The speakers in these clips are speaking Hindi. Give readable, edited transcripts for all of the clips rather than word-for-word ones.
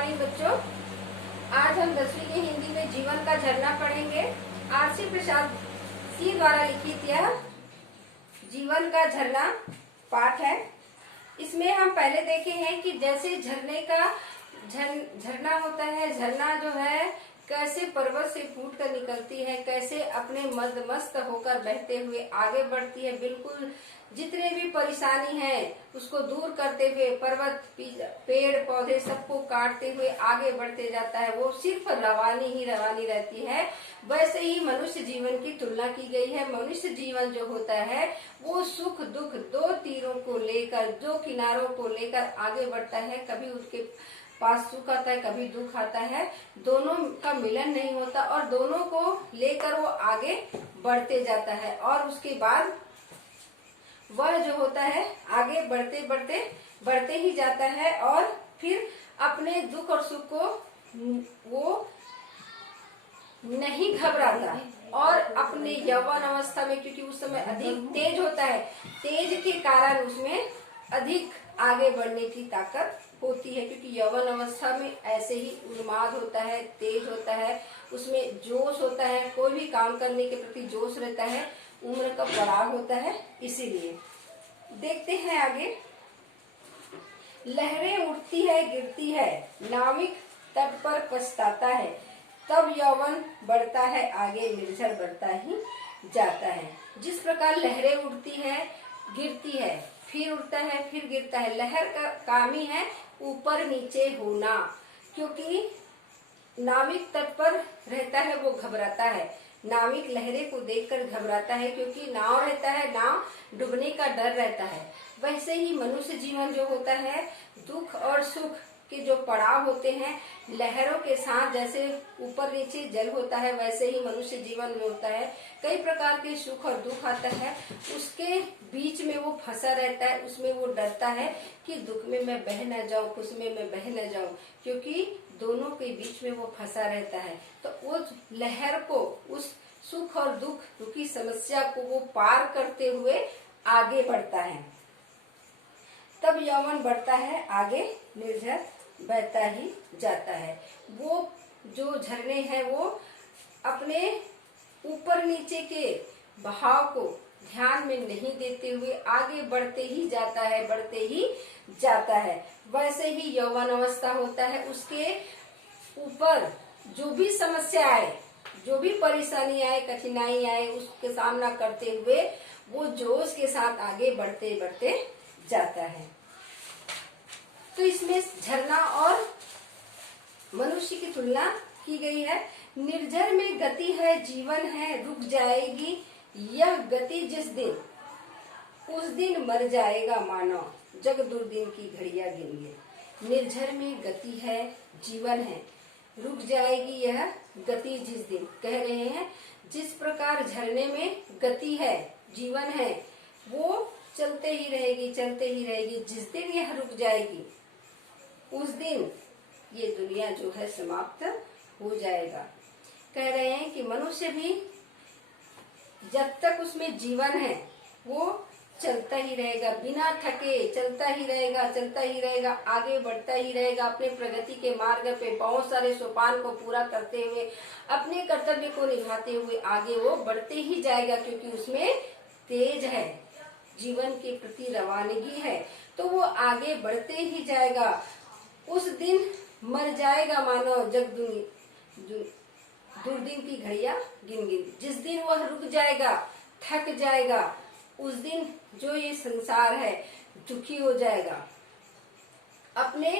मॉर्निंग बच्चों। आज हम 10वीं की हिंदी में जीवन का झरना पढ़ेंगे। आरसी प्रसाद सी द्वारा लिखित यह जीवन का झरना पाठ है। इसमें हम पहले देखे हैं कि जैसे झरने का झरना होता है, झरना जो है कैसे पर्वत से फूट कर निकलती है, कैसे अपने मदमस्त होकर बहते हुए आगे बढ़ती है। बिल्कुल जितने भी परेशानी है उसको दूर करते हुए पर्वत, पेड़ पौधे सबको काटते हुए आगे बढ़ते जाता है। वो सिर्फ रवानी ही रवानी रहती है। वैसे ही मनुष्य जीवन की तुलना की गई है। मनुष्य जीवन जो होता है वो सुख दुख दो तीरों को लेकर, दो किनारों को लेकर आगे बढ़ता है। कभी उसके पास सुख आता है, कभी दुख आता है, दोनों का मिलन नहीं होता और दोनों को लेकर वो आगे बढ़ते जाता है। और उसके बाद वह जो होता है आगे बढ़ते बढ़ते बढ़ते ही जाता है और फिर अपने दुख और सुख को वो नहीं घबराता और अपने यौवन अवस्था में, क्योंकि उस समय अधिक तेज होता है, तेज के कारण उसमें अधिक आगे बढ़ने की ताकत होती है। क्योंकि यौवन अवस्था में ऐसे ही उन्माद होता है, तेज होता है, उसमें जोश होता है, कोई भी काम करने के प्रति जोश रहता है, उम्र का बढ़ाव होता है। इसीलिए देखते हैं आगे। लहरें उठती है गिरती है, नाविक तट पर पछताता है, तब यौवन बढ़ता है आगे निर्झर बढ़ता ही जाता है। जिस प्रकार लहरें उठती है गिरती है, फिर उठता है फिर गिरता है। लहर का काम ही है ऊपर नीचे होना। क्योंकि नाविक तट पर रहता है वो घबराता है, नाविक लहरें को देखकर घबराता है, क्योंकि नाव रहता है, नाव डूबने का डर रहता है। वैसे ही मनुष्य जीवन जो होता है, दुख और सुख के जो पड़ाव होते हैं, लहरों के साथ जैसे ऊपर नीचे जल होता है, वैसे ही मनुष्य जीवन में होता है। कई प्रकार के सुख और दुख आता है, उसके बीच में वो फंसा रहता है। उसमें वो डरता है कि दुख में मैं बह न जाऊं, खुश में मैं बह न जाऊं, क्योंकि दोनों के बीच में वो फंसा रहता है। तो वो लहर को, उस सुख और दुख की समस्या को वो पार करते हुए आगे बढ़ता है, तब यौवन बढ़ता है आगे निर्झर बहता ही जाता है। वो जो झरने हैं वो अपने ऊपर नीचे के बहाव को ध्यान में नहीं देते हुए आगे बढ़ते ही जाता है, बढ़ते ही जाता है। वैसे ही यौवन अवस्था होता है, उसके ऊपर जो भी समस्या आए, जो भी परेशानी आए, कठिनाई आए, उसके सामना करते हुए वो जोश के साथ आगे बढ़ते बढ़ते जाता है। तो इसमें झरना और मनुष्य की तुलना की गई है। निर्झर में गति है जीवन है, रुक जाएगी यह गति जिस दिन, उस दिन मर जाएगा मानव, जग दुर्दिन की घड़ियां गिन के। निर्झर में गति है जीवन है, रुक जाएगी यह गति जिस दिन। कह रहे हैं जिस प्रकार झरने में गति है, जीवन है, वो चलते ही रहेगी, चलते ही रहेगी। जिस दिन यह रुक जाएगी उस दिन ये दुनिया जो है समाप्त हो जाएगा। कह रहे हैं कि मनुष्य भी जब तक उसमें जीवन है वो चलता ही रहेगा, बिना थके चलता ही रहेगा, चलता ही रहेगा, आगे बढ़ता ही रहेगा। अपने प्रगति के मार्ग पे बहुत सारे सोपान को पूरा करते हुए, अपने कर्तव्य को निभाते हुए आगे वो बढ़ते ही जाएगा, क्योंकि उसमें तेज है, जीवन के प्रति रवानगी है, तो वो आगे बढ़ते ही जाएगा। उस दिन मर जाएगा मानव, जग दुर्दिन की घड़ियां गिन गिन। जिस दिन वह रुक जाएगा, थक जाएगा, उस दिन जो ये संसार है दुखी हो जाएगा। अपने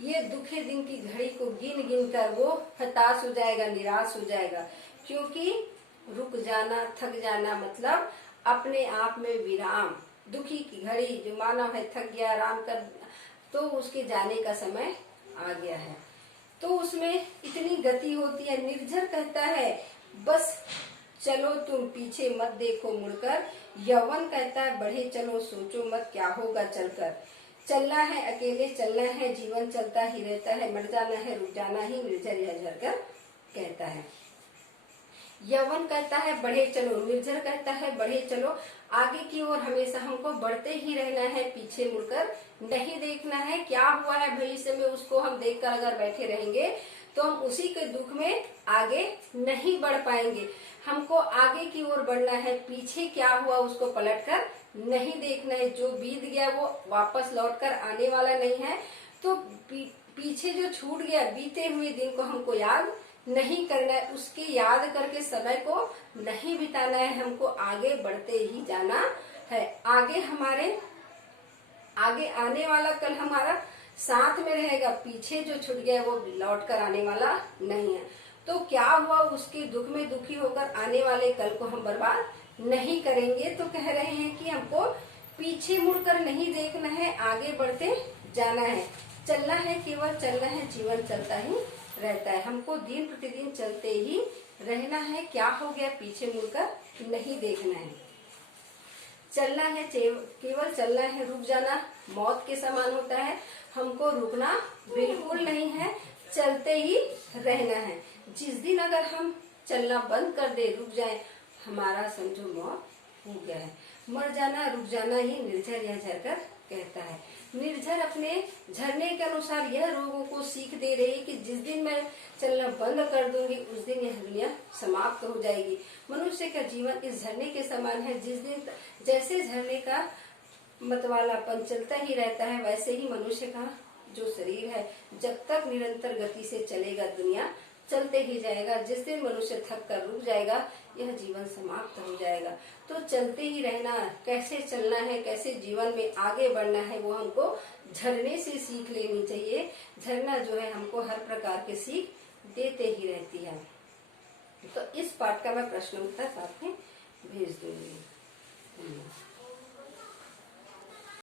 ये दुखे दिन की घड़ी को गिन गिन कर वो हताश हो जाएगा, निराश हो जाएगा। क्योंकि रुक जाना, थक जाना मतलब अपने आप में विराम। दुखी की घड़ी जो मानव है थक गया, आराम कर, तो उसके जाने का समय आ गया है। तो उसमें इतनी गति होती है। निर्झर कहता है बस चलो तुम पीछे मत देखो मुड़कर। यौवन कहता है बढ़े चलो सोचो मत क्या होगा चलकर। चलना है अकेले चलना है, जीवन चलता ही रहता है, मर जाना है रुक जाना ही निर्झर यह झरकर कहता है। यौवन कहता है बढ़े चलो, निर्झर कहता है बढ़े चलो, आगे की ओर हमेशा हमको बढ़ते ही रहना है, पीछे मुड़कर नहीं देखना है। क्या हुआ है भविष्य में उसको हम देखकर अगर बैठे रहेंगे तो हम उसी के दुख में आगे नहीं बढ़ पाएंगे। हमको आगे की ओर बढ़ना है, पीछे क्या हुआ उसको पलटकर नहीं देखना है। जो बीत गया वो वापस लौटकर आने वाला नहीं है, तो पीछे जो छूट गया बीते हुए दिन को हमको याद नहीं करना है, उसके याद करके समय को नहीं बिताना है, हमको आगे बढ़ते ही जाना है। आगे आने वाला कल हमारा साथ में रहेगा, पीछे जो छूट गया वो लौट कर आने वाला नहीं है। तो क्या हुआ उसके दुख में दुखी होकर आने वाले कल को हम बर्बाद नहीं करेंगे। तो कह रहे हैं कि हमको पीछे मुड़कर नहीं देखना है, आगे बढ़ते जाना है, चलना है, केवल चलना है, जीवन चलता ही रहता है। हमको दिन प्रतिदिन चलते ही रहना है। क्या हो गया, पीछे मुड़कर नहीं देखना है, चलना है, केवल चलना है। रुक जाना मौत के समान होता है, हमको रुकना बिल्कुल नहीं है, चलते ही रहना है। जिस दिन अगर हम चलना बंद कर दे, रुक जाए, हमारा समझो मौत हो गया है। मर जाना, रुक जाना ही निर्झर यह झरकर कहता है। निर्झर अपने झरने के अनुसार यह रोगों को सीख दे रही है कि जिस दिन मैं चलना बंद कर दूंगी उस दिन यह दुनिया समाप्त हो जाएगी। मनुष्य का जीवन इस झरने के समान है, जिस दिन जैसे झरने का मतवालापन चलता ही रहता है, वैसे ही मनुष्य का जो शरीर है जब तक निरंतर गति से चलेगा दुनिया चलते ही जाएगा। जिस दिन मनुष्य थक कर रुक जाएगा यह जीवन समाप्त हो जाएगा। तो चलते ही रहना, कैसे चलना है, कैसे जीवन में आगे बढ़ना है, वो हमको झरने से सीख लेनी चाहिए। झरना जो है हमको हर प्रकार के सीख देते ही रहती है। तो इस पाठ का मैं प्रश्न उत्तर साथ में भेज दूंगी।